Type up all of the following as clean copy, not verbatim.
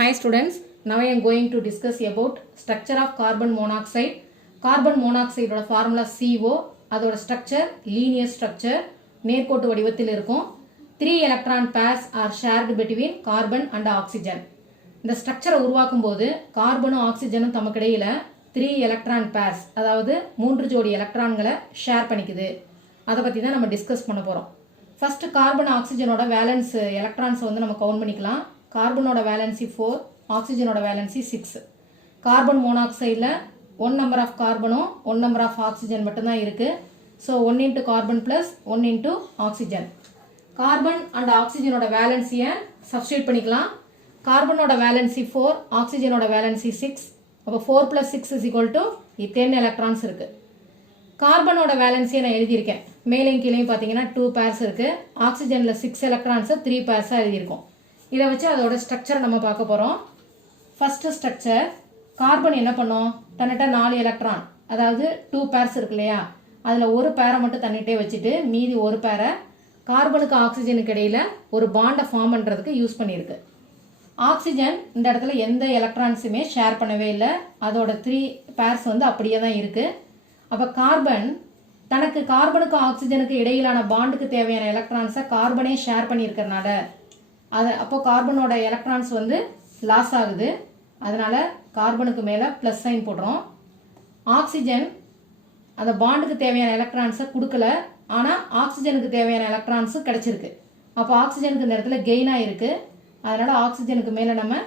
Hi students, now I am going to discuss about structure of carbon monoxide. Carbon monoxide ஓட formula CO, அதோட structure linear structure, நேர்கோட்டு வடிவத்தில் இருக்கும். 3 electron pairs are shared between carbon and oxygen. இந்த structure உருவாக்கும் போது கார்பனும் ஆக்சிஜனும் தமக்கிடையில 3 electron pairs, அதாவது 3 ஜோடி எலக்ட்ரான்களை ஷேர் பண்ணிக்குது. அதை பற்றி தான் நம்ம டிஸ்கஸ் பண்ண போகிறோம். ஃபர்ஸ்ட் கார்பன் ஆக்சிஜனோட வேலன்ஸ் எலக்ட்ரான்ஸ் வந்து நம்ம கவுண்ட் பண்ணிக்கலாம். கார்பனோட வேலன்சி 4, ஆக்சிஜனோட வேலன்சி 6. கார்பன் மோனாக்சைடில் 1 நம்பர் ஆஃப் கார்பனும் 1 நம்பர் ஆஃப் ஆக்சிஜன் மட்டும்தான் இருக்குது. So 1 into carbon plus 1 into oxygen. Carbon and ஆக்சிஜனோட வேலன்சியை சப்ஸ்டியூட் பண்ணிக்கலாம். கார்பனோட வேலன்சி 4, ஆக்சிஜனோட வேலன்சி 6. அப்போ 4 + 6 = 10 எலக்ட்ரான்ஸ் இருக்குது. கார்பனோட வேலன்சியை நான் எழுதியிருக்கேன். மேலையும் கீழையும் பார்த்தீங்கன்னா 2 பேர்ஸ் இருக்குது. ஆக்சிஜனில் 6 எலக்ட்ரான்ஸை 3 பேர்ஸாக எழுதியிருக்கோம். இதை வச்சு அதோட ஸ்ட்ரக்சர் நம்ம பார்க்க போகிறோம். ஃபஸ்ட்டு ஸ்ட்ரக்சர், கார்பன் என்ன பண்ணோம், தன்னிட்ட 4 எலக்ட்ரான், அதாவது 2 பேர்ஸ் இருக்கு இல்லையா, அதில் ஒரு பேரை மட்டும் தன்னிட்டே வச்சுட்டு மீதி ஒரு பேரை கார்பனுக்கு ஆக்சிஜனுக்கு இடையில் ஒரு பாண்டை ஃபார்ம் பண்ணுறதுக்கு யூஸ் பண்ணியிருக்கு. ஆக்சிஜன் இந்த இடத்துல எந்த எலக்ட்ரான்ஸுமே ஷேர் பண்ணவே இல்லை. அதோட 3 பேர்ஸ் வந்து அப்படியே தான் இருக்குது. அப்போ கார்பன் தனக்கு கார்பனுக்கு ஆக்சிஜனுக்கு இடையிலான பாண்டுக்கு தேவையான எலக்ட்ரான்ஸை கார்பனே ஷேர் பண்ணியிருக்கிறனால அப்போ கார்பனோட எலக்ட்ரான்ஸ் வந்து லாஸ் ஆகுது. அதனால கார்பனுக்கு மேலே ப்ளஸ் சைன் போடுறோம். ஆக்சிஜன் அந்த பாண்டுக்கு தேவையான எலக்ட்ரான்ஸை கொடுக்கல, ஆனால் ஆக்சிஜனுக்கு தேவையான எலக்ட்ரான்ஸும் கிடைச்சிருக்கு. அப்போ ஆக்சிஜனுக்கு இந்த இடத்துல கெயினாக இருக்குது. அதனால ஆக்சிஜனுக்கு மேலே நம்ம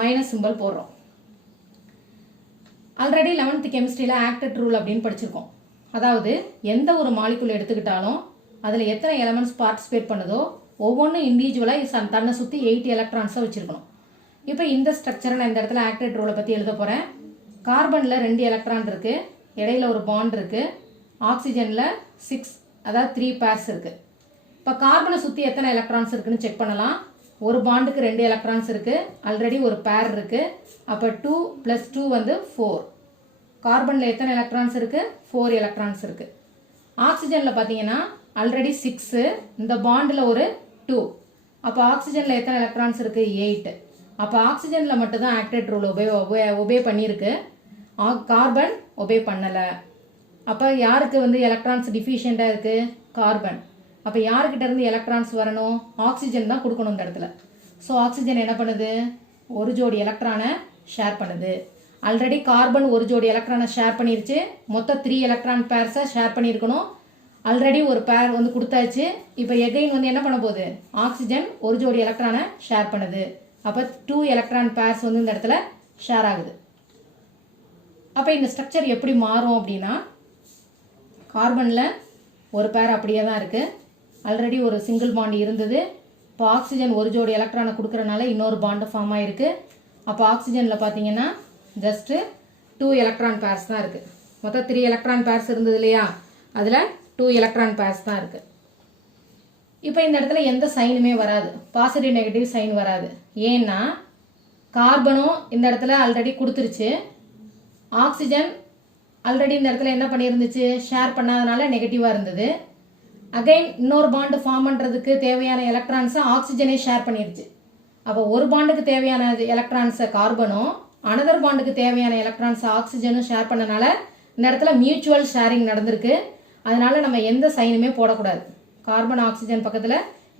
மைனஸ் சிம்பல் போடுறோம். ஆல்ரெடி 11th கெமிஸ்ட்ரியில் ஆக்டட் ரூல் அப்படின்னு படிச்சிருக்கோம். அதாவது எந்த ஒரு மாலிகுல் எடுத்துக்கிட்டாலும் அதில் எத்தனை எலமெண்ட்ஸ் பார்ட்டிசிபேட் பண்ணுதோ ஒவ்வொன்றும் இண்டிவிஜுவலாக தன்னை சுற்றி 8 எலக்ட்ரான்ஸை வச்சுருக்கணும். இப்போ இந்த ஸ்ட்ரக்சரை நான் இந்த இடத்துல ஆக்டட் ரூலை பற்றி எழுத போகிறேன். கார்பனில் 2 எலக்ட்ரான் இருக்குது, இடையில ஒரு பாண்ட் இருக்குது. ஆக்சிஜனில் 6, அதாவது 3 பேர்ஸ் இருக்குது. இப்போ கார்பனை சுற்றி எத்தனை எலக்ட்ரான்ஸ் இருக்குன்னு செக் பண்ணலாம். ஒரு பாண்டுக்கு 2 எலக்ட்ரான்ஸ் இருக்குது, ஆல்ரெடி ஒரு பேர் இருக்குது. அப்போ 2 + 2 வந்து 4. கார்பனில் எத்தனை எலக்ட்ரான்ஸ் இருக்குது, 4 எலக்ட்ரான்ஸ் இருக்குது. ஆக்சிஜனில் பார்த்தீங்கன்னா ஆல்ரெடி 6, இந்த பாண்டில் ஒரு 2. அப்போ ஆக்சிஜனில் எத்தனை எலக்ட்ரான்ஸ் இருக்குது, 8. அப்போ ஆக்சிஜனில் மட்டும்தான் ஆக்டட் ரூல் ஒபே பண்ணியிருக்கு, கார்பன் ஒபே பண்ணலை. அப்போ யாருக்கு வந்து எலக்ட்ரான்ஸ் டிஃபிஷியண்ட்டாக இருக்குது, கார்பன். அப்போ யாருக்கிட்ட இருந்து எலக்ட்ரான்ஸ் வரணும், ஆக்சிஜன் தான் கொடுக்கணும் இந்த இடத்துல. ஸோ ஆக்சிஜன் என்ன பண்ணுது, ஒரு ஜோடி எலக்ட்ரானை ஷேர் பண்ணுது. ஆல்ரெடி கார்பன் ஒரு ஜோடி எலக்ட்ரானை ஷேர் பண்ணிருச்சு. மொத்தம் 3 எலக்ட்ரான் பேர்ஸை ஷேர் பண்ணியிருக்கணும். ஆல்ரெடி ஒரு பேர் வந்து கொடுத்தாச்சு. இப்போ எகைன் வந்து என்ன பண்ண போகுது, ஆக்சிஜன் ஒரு ஜோடி எலக்ட்ரானை ஷேர் பண்ணுது. அப்போ 2 எலக்ட்ரான் பேர்ஸ் வந்து இந்த இடத்துல ஷேர் ஆகுது. அப்போ இந்த ஸ்ட்ரக்சர் எப்படி மாறும் அப்படின்னா, கார்பனில் ஒரு பேர் அப்படியே தான் இருக்குது, ஆல்ரெடி ஒரு சிங்கிள் பாண்ட் இருந்தது. இப்போ ஆக்சிஜன் ஒரு ஜோடி எலக்ட்ரானை கொடுக்கறனால இன்னொரு பாண்டு ஃபார்ம் ஆகிருக்கு. அப்போ ஆக்சிஜனில் பார்த்தீங்கன்னா ஜஸ்ட்டு 2 எலக்ட்ரான் பேர்ஸ் தான் இருக்குது. மொத்தம் 3 எலக்ட்ரான் பேர்ஸ் இருந்தது இல்லையா, அதில் 2 எலக்ட்ரான் பேர்ஸ் தான் இருக்குது. இப்போ இந்த இடத்துல எந்த சைனுமே வராது, பாசிட்டிவ் நெகட்டிவ் சைன் வராது. ஏன்னா கார்பனும் இந்த இடத்துல ஆல்ரெடி கொடுத்துருச்சு, ஆக்சிஜன் ஆல்ரெடி இந்த இடத்துல என்ன பண்ணியிருந்துச்சு, ஷேர் பண்ணாதனால நெகட்டிவாக இருந்தது. அகைன் இன்னொரு பாண்டு ஃபார்ம் பண்ணுறதுக்கு தேவையான எலக்ட்ரான்ஸை ஆக்சிஜனே ஷேர் பண்ணிருச்சு. அப்போ ஒரு பாண்டுக்கு தேவையான எலக்ட்ரான்ஸை கார்பனும் அனதர் பாண்டுக்கு தேவையான எலக்ட்ரான்ஸை ஆக்சிஜனும் ஷேர் பண்ணனால இந்த இடத்துல மியூச்சுவல் ஷேரிங் நடந்திருக்கு. அதனால நம்ம எந்த சைனுமே போடக்கூடாது. கார்பன் ஆக்சிஜன் பக்கத்தில்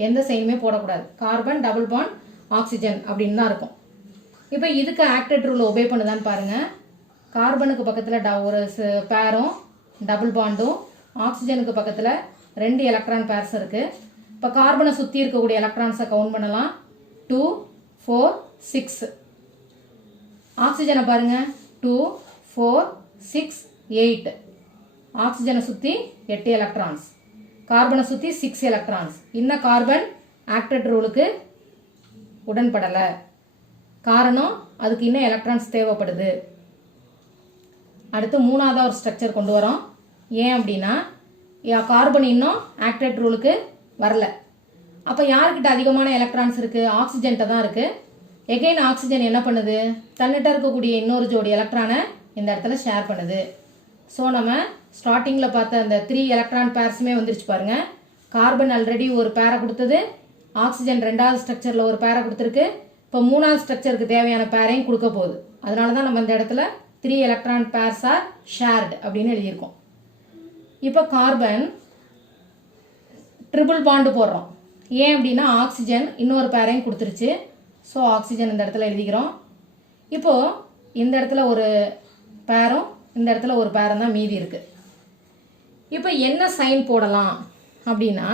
எந்த சைனுமே போடக்கூடாது. கார்பன் டபுள் பாண்ட் ஆக்சிஜன் அப்படின்னு தான் இருக்கும். இப்போ இதுக்கு ஆக்டட் ரூல் ஒபே பண்ணுதான்னு பாருங்கள். கார்பனுக்கு பக்கத்தில் ஒரு பேரும் டபுள் பாண்டும், ஆக்சிஜனுக்கு பக்கத்தில் 2 எலக்ட்ரான் பேர்ஸ் இருக்குது. இப்போ கார்பனை சுற்றி இருக்கக்கூடிய எலக்ட்ரான்ஸை கவுண்ட் பண்ணலாம். 2, 4, 6. ஆக்சிஜனை பாருங்கள், 2, 4, 6, 8. ஆக்சிஜனை சுற்றி 8 எலக்ட்ரான்ஸ், கார்பனை சுற்றி 6 எலக்ட்ரான்ஸ். இன்னும் கார்பன் ஆக்டட் ரூலுக்கு உடன்படலை. காரணம் அதுக்கு இன்னும் எலக்ட்ரான்ஸ் தேவைப்படுது. அடுத்து 3ஆவது ஒரு ஸ்ட்ரக்சர் கொண்டு வரோம். ஏன் அப்படின்னா கார்பன் இன்னும் ஆக்டட் ரூலுக்கு வரல. அப்போ யாருக்கிட்ட அதிகமான எலக்ட்ரான்ஸ் இருக்குது, ஆக்சிஜன்கிட்ட தான் இருக்குது. எகைன் ஆக்சிஜன் என்ன பண்ணுது, தன்னிட்ட இருக்கக்கூடிய இன்னொரு ஜோடி எலக்ட்ரானை இந்த இடத்துல ஷேர் பண்ணுது. ஸோ நம்ம ஸ்டார்டிங்கில் பார்த்த அந்த 3 எலக்ட்ரான் பேர்ஸுமே வந்துருச்சு பாருங்க. கார்பன் ஆல்ரெடி ஒரு பேரை கொடுத்தது, ஆக்சிஜன் 2வது ஸ்ட்ரக்சரில் ஒரு பேரை கொடுத்துருக்கு. இப்போ மூணாவது ஸ்ட்ரக்சருக்கு தேவையான பேரையும் கொடுக்க போகுது. அதனால தான் நம்ம இந்த இடத்துல 3 எலக்ட்ரான் பேர்ஸ் ஆர் ஷேர்டு அப்படின்னு எழுதியிருக்கோம். இப்போ கார்பன் ட்ரிபிள் பாண்டு போடுறோம். ஏன் அப்படின்னா ஆக்சிஜன் இன்னொரு பேரையும் கொடுத்துருச்சு. ஸோ ஆக்சிஜன் இந்த இடத்துல எழுதிக்கிறோம். இப்போது இந்த இடத்துல ஒரு பேரும் இந்த இடத்துல ஒரு பேரும் தான் மீதி இருக்குது. இப்போ என்ன சைன் போடலாம் அப்படின்னா,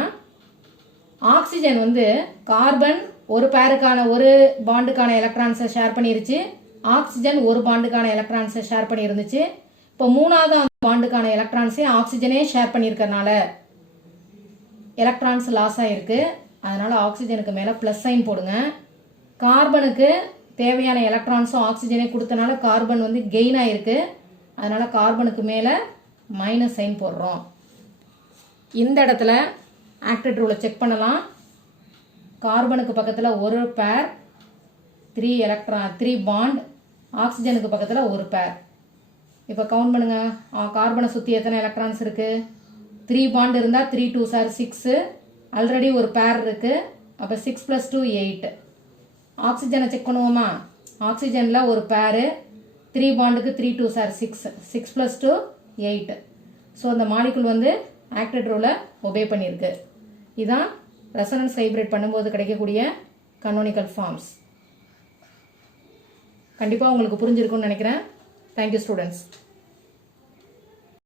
ஆக்சிஜன் வந்து கார்பன் ஒரு பேருக்கான ஒரு பாண்டுக்கான எலக்ட்ரான்ஸை ஷேர் பண்ணிருச்சு. ஆக்சிஜன் ஒரு பாண்டுக்கான எலக்ட்ரான்ஸை ஷேர் பண்ணியிருந்துச்சு. இப்போ மூணாவது அந்த பாண்டுக்கான எலக்ட்ரான்ஸையும் ஆக்சிஜனே ஷேர் பண்ணியிருக்கறனால எலக்ட்ரான்ஸ் லாஸ் ஆகிருக்கு. அதனால் ஆக்சிஜனுக்கு மேலே ப்ளஸ் சைன் போடுங்க. கார்பனுக்கு தேவையான எலக்ட்ரான்ஸும் ஆக்சிஜனே கொடுத்தனால கார்பன் வந்து கெயின் ஆகிருக்கு. அதனால் கார்பனுக்கு மேலே மைனஸ் சைன் போடுறோம். இந்த இடத்துல ஆக்டட் ரூலை செக் பண்ணலாம். கார்பனுக்கு பக்கத்தில் ஒரு பேர் 3 பாண்ட், ஆக்சிஜனுக்கு பக்கத்தில் ஒரு பேர். இப்போ கவுண்ட் பண்ணுங்க. கார்பனை சுற்றி எத்தனை எலக்ட்ரான்ஸ் இருக்குது? 3 பாண்ட் இருந்தால் 3 2s are 6. ஆல்ரெடி ஒரு பேர் இருக்குது. அப்போ 6 + 2 8. ஆக்சிஜனை செக் பண்ணுவோமா? ஆக்சிஜனில் ஒரு பேரு 3 பாண்டுக்கு 3 2s are 6. 6 + 2 8. ஸோ அந்த மாலிகுல் வந்து ஆக்டட் ரூலை ஒபே பண்ணியிருக்கு. இதுதான் ரெசனன்ஸ் வைப்ரேட் பண்ணும்போது கிடைக்கக்கூடிய கனோனிக்கல் ஃபார்ம்ஸ். கண்டிப்பாக உங்களுக்கு புரிஞ்சிருக்கும்னு நினைக்கிறேன். Thank you students.